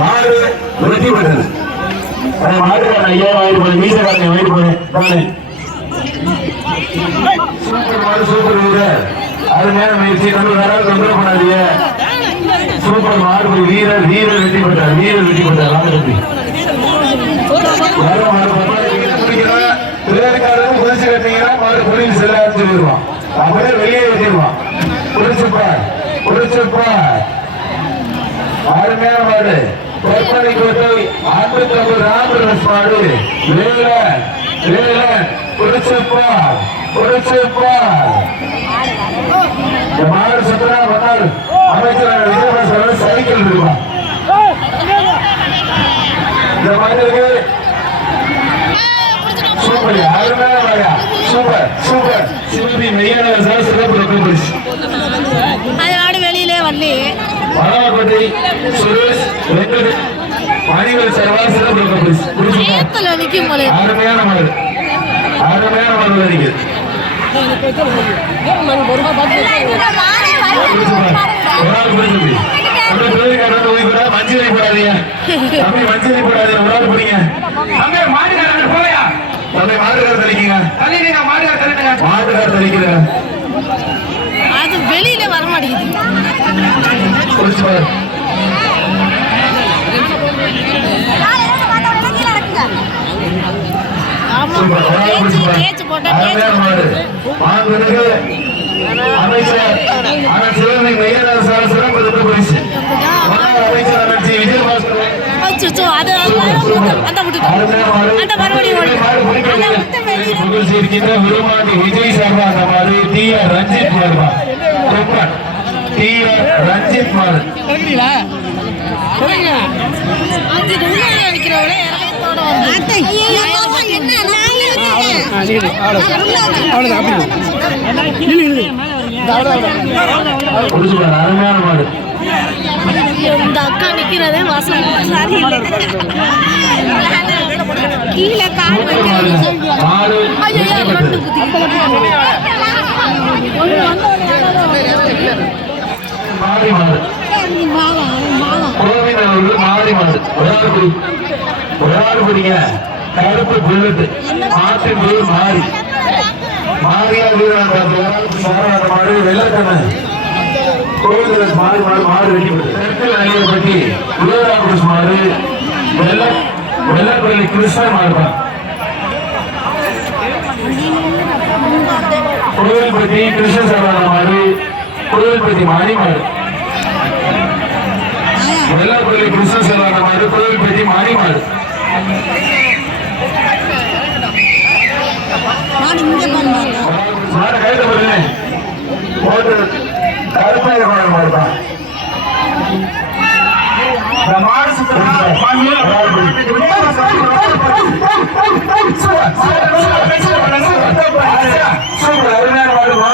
மாடு வெற்றி பெற்றது. மாடுக்கான ஐயா வாங்கிட்டு போய் மீசக்காரங்க வாங்கிட்டு போய் சூப்பர் மாடு சூப்பர் வீரர் அருமையான முயற்சி. நம்ம வேற தொந்தரவு பண்ணாதீங்க. சூப்பர் மாடு வீரர் வீரர் வெற்றி பெற்றார். வீரர் வெற்றி பெற்றார். ராமதம்பி பிள்ளைக்காரரும் புதுசு கட்டினீங்கன்னா மாடு புரிஞ்சு செல்ல சொல்லிடுவான். அப்படியே வெளியே வச்சிருவான். புரிச்சுப்பா புரிச்சுப்பா அருமையான மாடு. பொறுப்பனை கோட்டை 59 ராமரஸ் மாடு வேல வேல புரிச்சுப்பா புரிச்சுப்பா. மாடு சுத்தனா பண்ணாரு அமைச்சர் விஜயபாஸ்கர் சைக்கிள் இருப்பான். இந்த மாட்டுக்கு சூப்பர் அருமையான மாடா. சூப்பர் சூப்பர் சிவபி மெய்யான சிறப்பு வெளியிலே வரலையே. மணவாக்கோட்டை சுரேஷ் வெங்கட் மணிகள் சர்வா சிறப்பு அருமையான மாடு. அருமையான மாடு வருகிறது. மஞ்சளை போடாதீங்க தம்பி, மஞ்சளை போடாதீங்க. ஒரு ஆள் போறீங்க தம்பி. மாட்டுக்காரங்க போலையா தம்பி? மாட்டுக்கார தெளிக்குங்க. மாட்டுக்கார தெளிக்கிற அது வெளியில வர மாட்டேங்குது. விஜய் சர்மா ரஞ்சித் ரஞ்சித் மாடு அருமையான மாடு. இந்த அக்கா நிக்கிறதே வாசல் கீழே கால் கருப்பு புல்லட்டு மாட்டு மாறி மாறியா மாடு வெள்ளக்கண்ண கோவில் மாடு மாடு மாடு வெட்டி உலகராமகிருஷ்ண மாடு வெள்ளப்பள்ளி கிருஷ்ணன் மாடுதான். கோவில்பட்டி கிருஷ்ண சரவண மாடு கோவில்பட்டி மாறி மாடு. வெள்ளப்பள்ளி கிருஷ்ண சரவண மாடு கோவில்பட்டி மாறி மாடு. மாடு கைது பண்ணுங்க. கருப்பாயிர மாடுதான். மாடு அருமையான மாடு.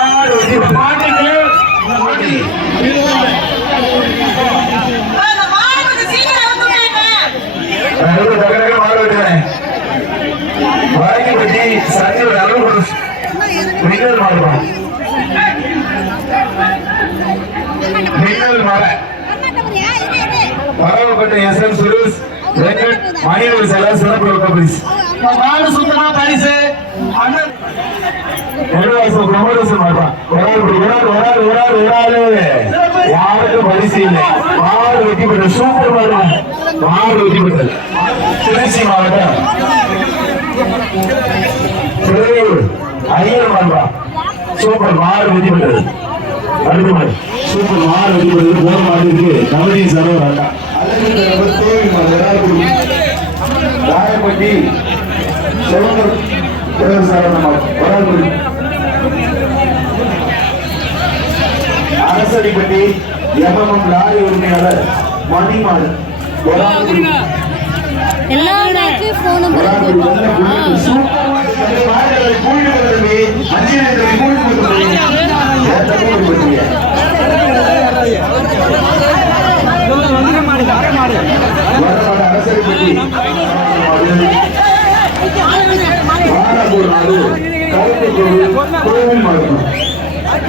வாங்கிப்பட்டி சனியோட அளவு மின்னல் மாடுதான். மின்னல் மாலை பரவப்பட்ட எஸ்எம் சுரேஷ் வெங்கட் மணிகள் செலவு சிறப்பு பரிசு. மாடு சுத்தமா பரிசு பிரமோதேசன் மாட்டான். யாருக்கும் பரிசு இல்லை. மாடு வெற்றி பெற்ற சூப்பர் மாடு. மாடு வெற்றி பெற்றது திருச்சி மாவட்டம் திருவள்ளூர் ஐயர் மாடுபா. சூப்பர் மாடு வெற்றி பெற்றது. அடுத்த மாடு சூப்பர் மாடு வெற்றி பெற்றது. போர் மாடு இருக்கு கபடி சரவர் அக்கா ராயப்பட்டி அரசடிப்பட்டி எம்எம் லாரி உரிமையாளர் மணிமாடு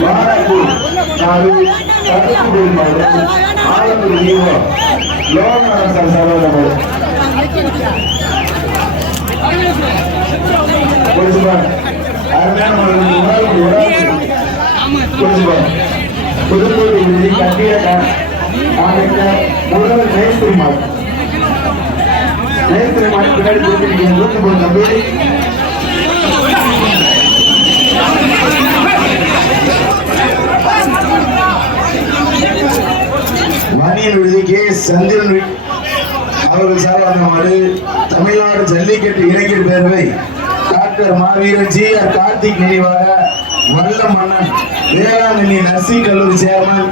வாராப்பூர் நாடு தடுப்புகள் மாடு ஆலந்தூர் நீவோ லோகநாதன் சரவண மாடு அருமையான புதுக்கோட்டை விடுதி கட்டிட முதல்வர் ஜெயஸ்ரீ மாடு ஜெயஸ்ரீ மாடு பின்னாடி கொடுத்துருக்கீங்க தம்பி மணியன் விடுதி கே சந்திரன் அவர்கள் சார்பான மாடு தமிழ்நாடு ஜல்லிக்கட்டு இளைஞர் பேரவை டாக்டர் மாவீரன் ஜி ஆர் கார்த்திக் நினைவாக வல்ல மன்னன் வேளாங்கண்ணி நர்சிங் கல்லூரி சேர்மன்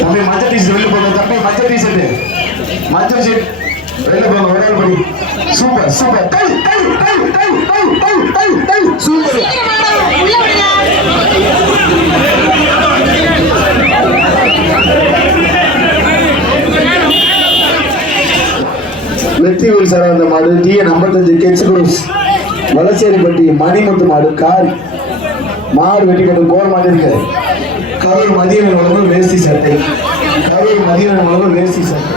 தம்பி மஞ்சள் டீஷர்ட் வெளில போங்க தம்பி மஞ்சள் டீஷர்ட் வெளில போங்க ஒரு ஆள் படி super super super Vetrivel sir அந்த மாடு டிஎன் 55 கெச் குரூஸ் வளச்சேரிப்பட்டி மணிமுத்து மாடு காரி மாடு வெட்டி போட்டு கோர் மாடு இருக்கு கரூர் மதியம் உலகம் வேஷ்டி சட்டை கரூர் மதியம் உலகம் வேஷ்டி சட்டை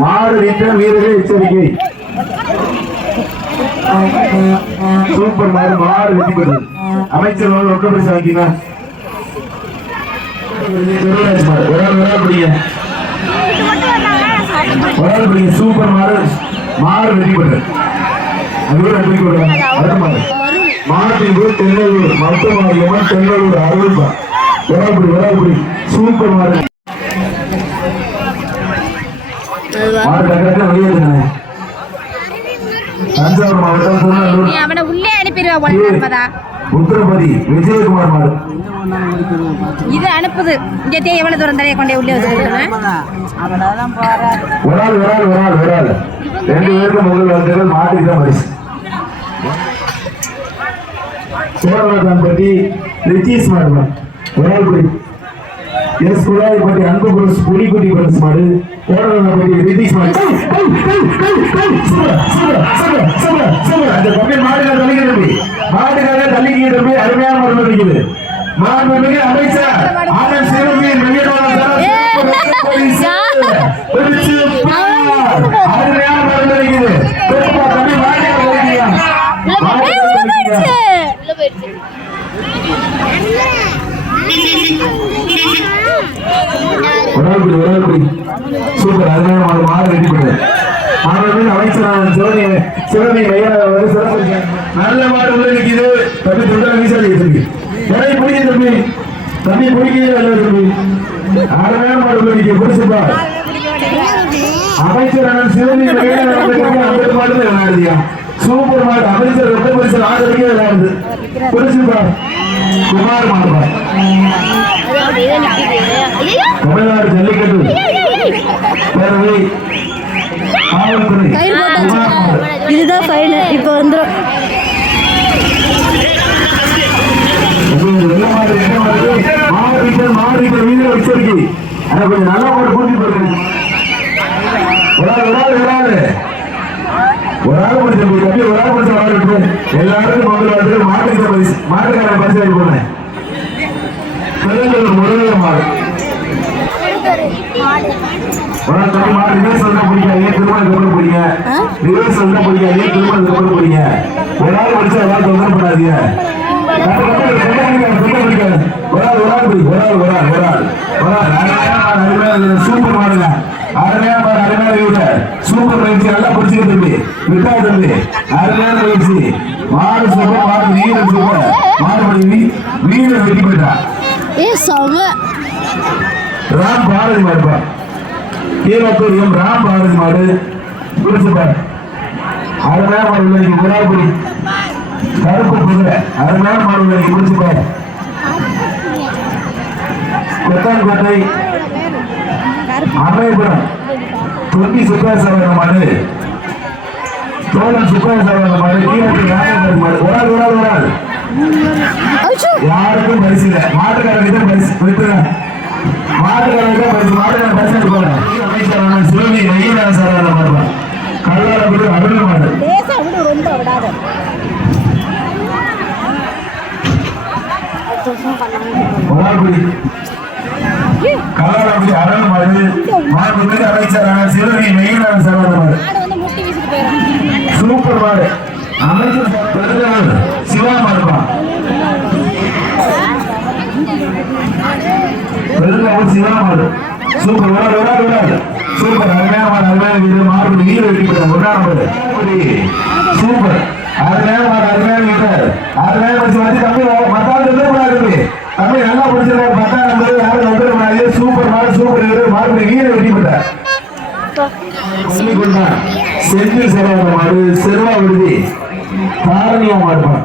மாடு வீட்ட வீரர்கள் எச்சரிக்கை சூப்பர் மாடு மாடு வெற்றி பெறுது அமைச்சர் ரொக்க பரிசு வாங்கிங்க சூப்பர் மாடு மாடு வெற்றி பெறுது மாட்டின் தென்னலூர் மருத்துவமன் தென்னலூர் அருள்பா வராபுரி சூப்பர் மாடு மாடு டக்கரக்க வெளியேறுங்க தஞ்சாவூர் மாவட்டம் திருநெல்வேலி அவனை உள்ளே அனுப்பிடுவா உத்தரபதி விஜயகுமார் மாடு இது அனுப்புது இங்கே எவ்வளவு தூரம் தரையை கொண்டே உள்ளே வச்சுருக்கேன் ஒரு ஆள் 2 பேருக்கு முதல் வந்தது மாட்டுக்கு தான் பரிசு சோழநாதன்பட்டி ரித்தீஷ் மாடு ஒரு ஆள் படி எஸ் குழாய்பட்டி அன்பு புருஷ் புலிக்குட்டி பரிசு மாடு சோழநாதன்பட்டி ரித்தீஷ் மாடு அந்த பக்கம் மாடுகார தள்ளிக்கிட்டு தம்பி அருமையான மாடு இருக்குது மாண்புமிகு அமைச்சர் ஆனந்த் சிவமி அருமையான மாடு இருக்குது தம்பி சூப்பர் அருமையான மாடு ரெடி பண்ணு அமைச்சர் சிவமி நல்ல மாடு உள்ள நிற்கிது தம்பி தொண்டை வீசாடி தம்பி பிடிக்க தம்பி தம்பி பிடிக்கவே தம்பி அருமையான மாடு உள்ள நிற்க பிடிச்சுப்பா அமைச்சர் சிவமி மாடு விளையாடுதியா சூப்பர் மாடு அமைச்சர் ரொம்ப பரிசு 6 வரைக்கும் விளையாடுது பிடிச்சுப்பா குமார் மாடுபா தமிழ்நாடு ஜல்லிக்கட்டு பேரவை இதுதான் ஃபைனல் இப்போ வந்துடும் மாடு வீரர் எச்சரிக்கை எனக்கு கொஞ்சம் நல்லா மாடு கூட்டி போடுறேன் ஒரு ஆள் படிச்சு மாடு எல்லாருக்கும் முதல் மாட்டுக்காரன் பரிசு வாங்கி போனேன் முருகன் மாடு மாடு ரிவர்ஸ் சொல்ல பிடிக்காதீங்க திருமணம் பிடிங்க ரிவர்ஸ் சொல்ல பிடிக்காதீங்க திருமணம் பிடிங்க ஒரு ஆள் படிச்சு எல்லாரும் தொந்தரவு பண்ணாதீங்க சூப்பர் மாடுங்க அருமையான மாடு அருமையான வீரர் சூப்பர் பயிற்சி நல்லா பிடிச்சிக்க தம்பி விட்டா தம்பி அருமையான பயிற்சி மாடு சூப்பர் மாடு வீரர் சூப்பர் மாடு வீரர் வெட்டி போயிட்டா ராம் பாரதி மாடுப்பா கீழத்தூர் எம் ராம் பாரதி மாடு குறிச்சுப்பார் அருமையான மாடு உள்ள குராபுரி கருப்பு குதிரை அருமையான மாடு உள்ள குறிச்சுப்பார் கொத்தான்கோட்டை அம்மைபுரம் தொட்டி சுக்காசவர மாடு தோழன் சுக்காசவர மாடு கீழத்தூர் ராமேஸ்வரம் மாடு ஒரு ஆள் யாருக்கும் பரிசு இல்லை மாட்டுக்காரங்க தான் பரிசு விட்டுறேன் மாட்டுக்காரங்க தான் பரிசு மாட்டுக்காரங்க பரிசு போறேன் அமைச்சரான சிவகங்கை மையராஜ சாரான மாடுதான் கல்லாரப்படி அருள் மாடு ஒராகுடி கல்லாரப்படி அருள் மாடு மாண்புமிகு அமைச்சரான சிவகங்கை மையராஜ சாரான மாடு சூப்பர் மாடு அமைச்சர் சிவா மாடுப்பா சிவா மாடு சூப்பர் விராடு சூப்பர் அருமையான வீடு மாடு வீடு வெட்டி ஒன்றாம் சூப்பர் அருமையான வீடு அருமையான வந்து தம்பி மத்தாள் கூடாது தம்பி நல்லா பிடிச்சிருக்காரு 10ஆம் நம்பர் யாரும் வந்துடக்கூடாது சூப்பர் வீடு மாடு வீடு வெட்டி போட்டார் செந்தில் சரவண மாடு செல்வா விடுதி தாரணியா மாடுப்பான்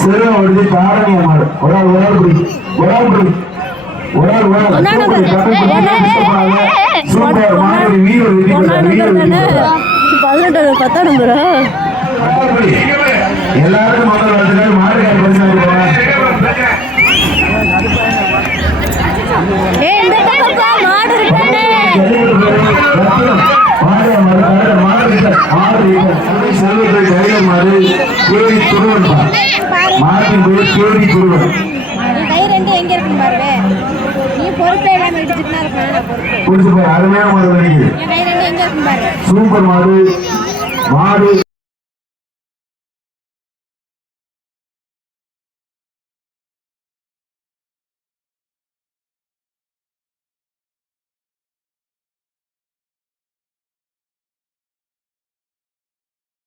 செல்வா விடுதி தாரணியா மாடு ஒரு ஆள் பிடி சூப்பர் மாடு வீடு வெட்டி எல்லாருக்கும் முதல் வாழ்த்துக்கள் மாடுகார் அருமையான மாடு சூப்பர் மாடு